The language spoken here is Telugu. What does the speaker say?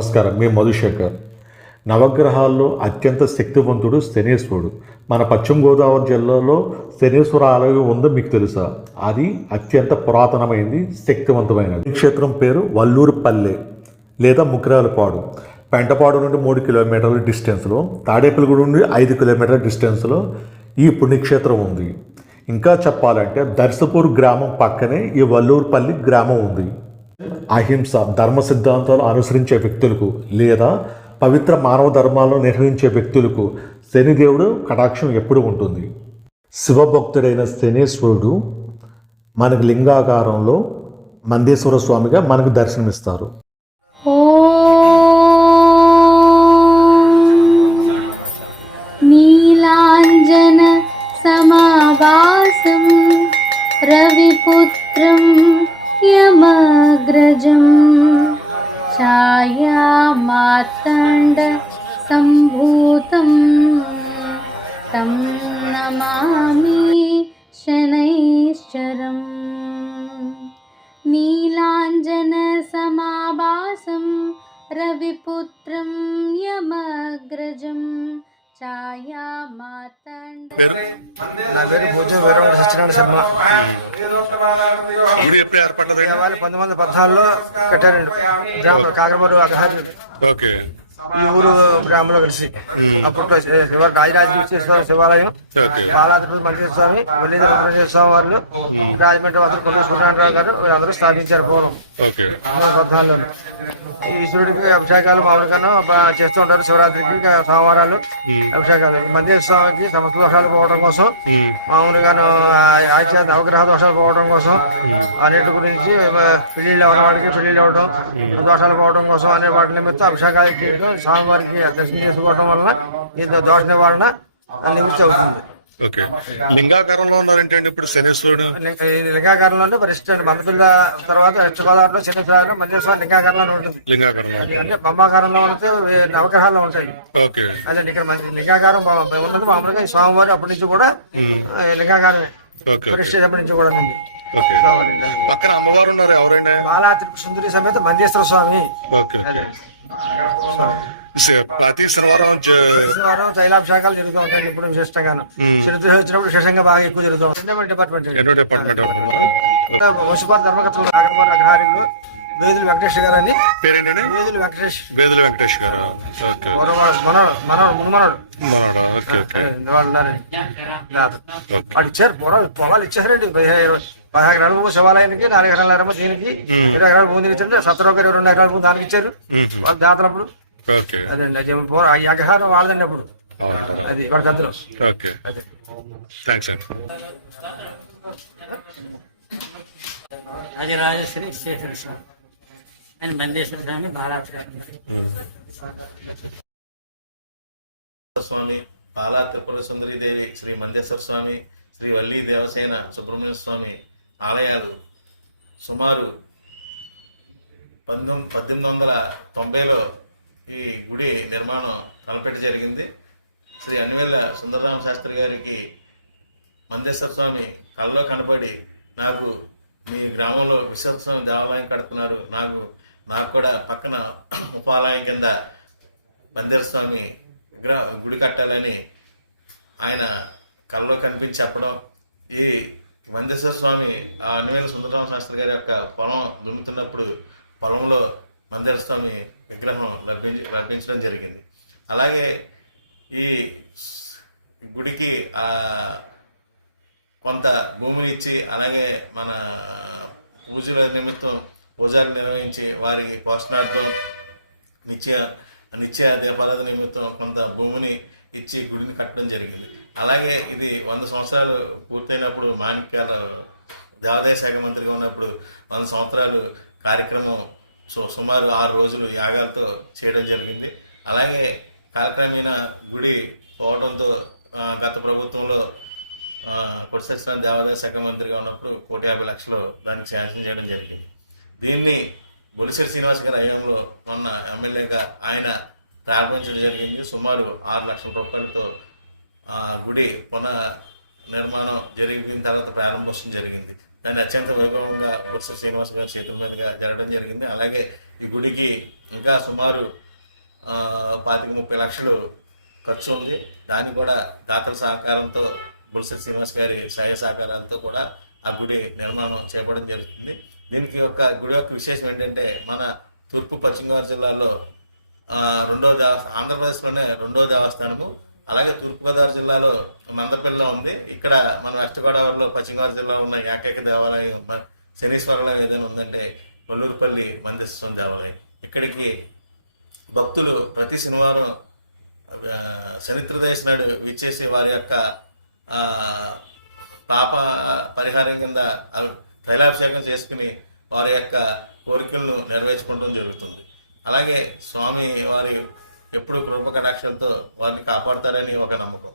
నమస్కారం. మీ మధుశేఖర్. నవగ్రహాల్లో అత్యంత శక్తివంతుడు శనేశ్వరుడు. మన పశ్చిమ గోదావరి జిల్లాలో శనేశ్వర ఆలయం ఉందో మీకు తెలుసా? అది అత్యంత పురాతనమైనది శక్తివంతమైనది. క్షేత్రం పేరు వల్లూరుపల్లె లేదా ముగ్రాలపాడు పెంటపాడు నుండి మూడు కిలోమీటర్ల డిస్టెన్స్లో తాడేపల్లిగూడ నుండి ఐదు కిలోమీటర్ల డిస్టెన్స్లో ఈ పుణ్యక్షేత్రం ఉంది. ఇంకా చెప్పాలంటే దర్శపూర్ గ్రామం పక్కనే ఈ వల్లూరుపల్లి గ్రామం ఉంది. అహింస ధర్మ సిద్ధాంతాలు అనుసరించే వ్యక్తులకు లేదా పవిత్ర మానవ ధర్మాలను నిర్వహించే వ్యక్తులకు శనిదేవుడు కటాక్షం ఎప్పుడు ఉంటుంది. శివభక్తుడైన శనేశ్వరుడు మనకు లింగాకారంలో మందేశ్వర స్వామిగా మనకు దర్శనమిస్తారు. ध्वजं माताण्डसम्भूतं तं नमामि शनैश्चरम् नीलाञ्जनसमाभासं रविपुत्रं यमग्रजम्। నా పేరు పూజ వీరవణ సత్యనారాయణ శర్మ. దేవాలయం పంతొమ్మిది వందల పద్నాలుగులో కట్టారండి గ్రామంలో కాకరబారు అగ్రహారి. ఓకే. ఈ ఊరు గ్రామంలో కలిసి అప్పట్లో శివ రాజరాజేశ్వర శివాలయం బాలాద్రి మంత్రి స్వామి వెల్లింద్ర స్వామి వారు రాజమండ్రి వద్ద కొట్టు సూర్యనారాయణ గారు వీళ్ళందరూ స్థాపించారు పూర్వం. పద్నాలుగులో ఈ ఈశ్వరుడికి అభిషేకాలు మామూలుగాను చేస్తూ ఉంటారు శివరాత్రికి సోమవారాలు అభిషేకాలు. మందిర స్వామికి సమస్త దోషాలు పోవడం కోసం మామూలుగాను ఆచార నవగ్రహ దోషాలు పోవడం కోసం అన్నిటి గురించి పెళ్ళిళ్ళు అవ్వడం వాడికి పెళ్ళిళ్ళు అవ్వడం దోషాలు పోవడం కోసం అనే వాటి నిమిత్తం అభిషేకాలు చేయడం స్వామివారికి దర్శనం చేసుకోవడం వలన ఈ దోష నివారణ నివృత్తి అవుతుంది ఓకే. లింగాకారంలో ఉన్నారంటే ఇప్పుడు శనేశ్వరుడు? లింగాకారంలోనే పరిస్థితి మందుల తర్వాత వెస్ట్ గోదావరిలో మందిర స్వామి లింగాకారంలో ఉంటుంది. లింగాకారంలో అది అంటే బొమ్మాకారంలో ఉంటే నవగ్రహాల్లో ఉంటాయి. ఓకే. అదే ఇక్కడ లింగాకారం ఉన్నది. మామూలుగా ఈ స్వామివారు అప్పటి నుంచి కూడా లింగాకారమే. ప్రతిష్ఠ అప్పటి నుంచి కూడా ఉంది. పక్కన అమ్మవారు ఉన్నారు ఎవరండి బాలా సుందరి సమేత మందేశ్వర స్వామి. ఓకే. ప్రతి శనివారం శనివారం తైలాభిషేకాలు జరుగుతూ ఉంటాయి ఇప్పుడు విశిష్టంగాను శనిద్రోహి వచ్చినప్పుడు విశేషంగా బాగా ఎక్కువ జరుగుతూ ఉంటుంది డిపార్ట్మెంట్ డిపార్ట్మెంట్ వసుపాటి ధర్మకర్తలు అగ్రహారీలు వేదులు వెంకటేష్ గారు అని పేరేంటండి? వేదులు వెంకటేష్. వేదుల వెంకటేష్ గారు. ఓకే మనోడు మనోడు మనోడు మునుమనోడు. మనోడు ఓకే ఓకే. వాళ్ళు ఉన్నారండి. వాడు ఇచ్చారు పొలాలు పొలాలు ఇచ్చారండి పదిహేను ఇరవై పదహారు ఎకరాల భూమి శివాలయానికి నాలుగు ఎకరాల ఎకరమో దీనికి ఇరవై ఎకరాల భూమి ఇచ్చారు. సత్తరొక ఇరవై రెండు ఎకరాల భూమి దానికి ఇచ్చారు. వాళ్ళు దాతలప్పుడు. అదండి అది ఆ అగ్రహారం వాళ్ళదండి అప్పుడు. అది వాడి పెద్దలు ఓకే. అదే. థ్యాంక్స్ అండి. స్వామి ఆయన స్వామి స్వామి బాలా త్రిపుర సుందరి దేవి శ్రీ మంజేశ్వర స్వామి శ్రీ వల్లి దేవసేన సుబ్రహ్మణ్య స్వామి ఆలయాలు సుమారు పంతొమ్మిది పద్దెనిమిది వందల తొంభైలో ఈ గుడి నిర్మాణం కలపెట్ట జరిగింది. శ్రీ అనివేల సుందరరామ శాస్త్రి గారికి మందేశ్వర స్వామి కళ్ళలో కనపడి నాకు మీ గ్రామంలో విశ్వస్వామి స్వామి దేవాలయం కడుతున్నారు. నాకు నాకు కూడా పక్కన ఉపాలయం కింద మందిర స్వామి విగ్రహ గుడి కట్టాలని ఆయన కళ్ళలో కనిపించి చెప్పడం ఈ మందేశ్వర స్వామి ఆ అనివేల సుందరరామ శాస్త్రి గారి యొక్క పొలం దున్నుతున్నప్పుడు పొలంలో మందిర స్వామి విగ్రహం లభించి లభించడం జరిగింది. అలాగే ఈ గుడికి ఆ కొంత భూమిని ఇచ్చి అలాగే మన పూజల నిమిత్తం పూజలు నిర్వహించి వారి పోషణార్థం నిత్య నిత్య దీపారాధన నిమిత్తం కొంత భూమిని ఇచ్చి గుడిని కట్టడం జరిగింది. అలాగే ఇది వంద సంవత్సరాలు పూర్తయినప్పుడు మాణిక్యాల దేవాదాయ శాఖ మంత్రిగా ఉన్నప్పుడు వంద సంవత్సరాలు కార్యక్రమం సో సుమారు ఆరు రోజులు యాగాలతో చేయడం జరిగింది. అలాగే కాలక్రమేణా గుడి పోవడంతో గత ప్రభుత్వంలో కొడిసేశ్వర దేవాదాయ శాఖ మంత్రిగా ఉన్నప్పుడు కోటి యాభై లక్షలు దానికి శాంక్షన్ చేయడం జరిగింది. దీన్ని బొలిసెరి శ్రీనివాస్ గారి హయాంలో మొన్న ఎమ్మెల్యేగా ఆయన ప్రారంభించడం జరిగింది. సుమారు ఆరు లక్షల రూపాయలతో గుడి పునః నిర్మాణం జరిగిన తర్వాత ప్రారంభోత్సవం జరిగింది. దాన్ని అత్యంత వైభవంగా బొత్స శ్రీనివాస్ గారి చేతుల మీదుగా జరగడం జరిగింది. అలాగే ఈ గుడికి ఇంకా సుమారు పాతిక ముప్పై లక్షలు ఖర్చు ఉంది. దాన్ని కూడా దాతల సహకారంతో బుల్సెట్ శ్రీనివాస్ గారి సహాయ సహకారాలతో కూడా ఆ గుడి నిర్మాణం చేపట్టడం జరుగుతుంది. దీనికి యొక్క గుడి యొక్క విశేషం ఏంటంటే మన తూర్పు పశ్చిమ గోదావరి జిల్లాలో రెండో దేవ ఆంధ్రప్రదేశ్లోనే రెండో దేవస్థానము. అలాగే తూర్పుగోదావరి జిల్లాలో మందపల్లిలో ఉంది. ఇక్కడ మన వెస్ట్ గోదావరిలో పశ్చిమ గోదావరి జిల్లాలో ఉన్న ఏకైక దేవాలయం శనీశ్వరంలో శనీశ్వరాలయం ఏదైనా ఉందంటే మల్లూరుపల్లి మందేశ్వరం దేవాలయం. ఇక్కడికి భక్తులు ప్రతి శనివారం ఆ, శనిత్రదేశ నాడు విచ్చేసి వారి యొక్క పాప పరిహారం కింద తైలాభిషేకం చేసుకుని వారి యొక్క కోరికలను నెరవేర్చుకోవడం జరుగుతుంది. అలాగే స్వామి వారి ఎప్పుడు కృప కటాక్షంతో వారిని కాపాడతారని ఒక నమ్మకం.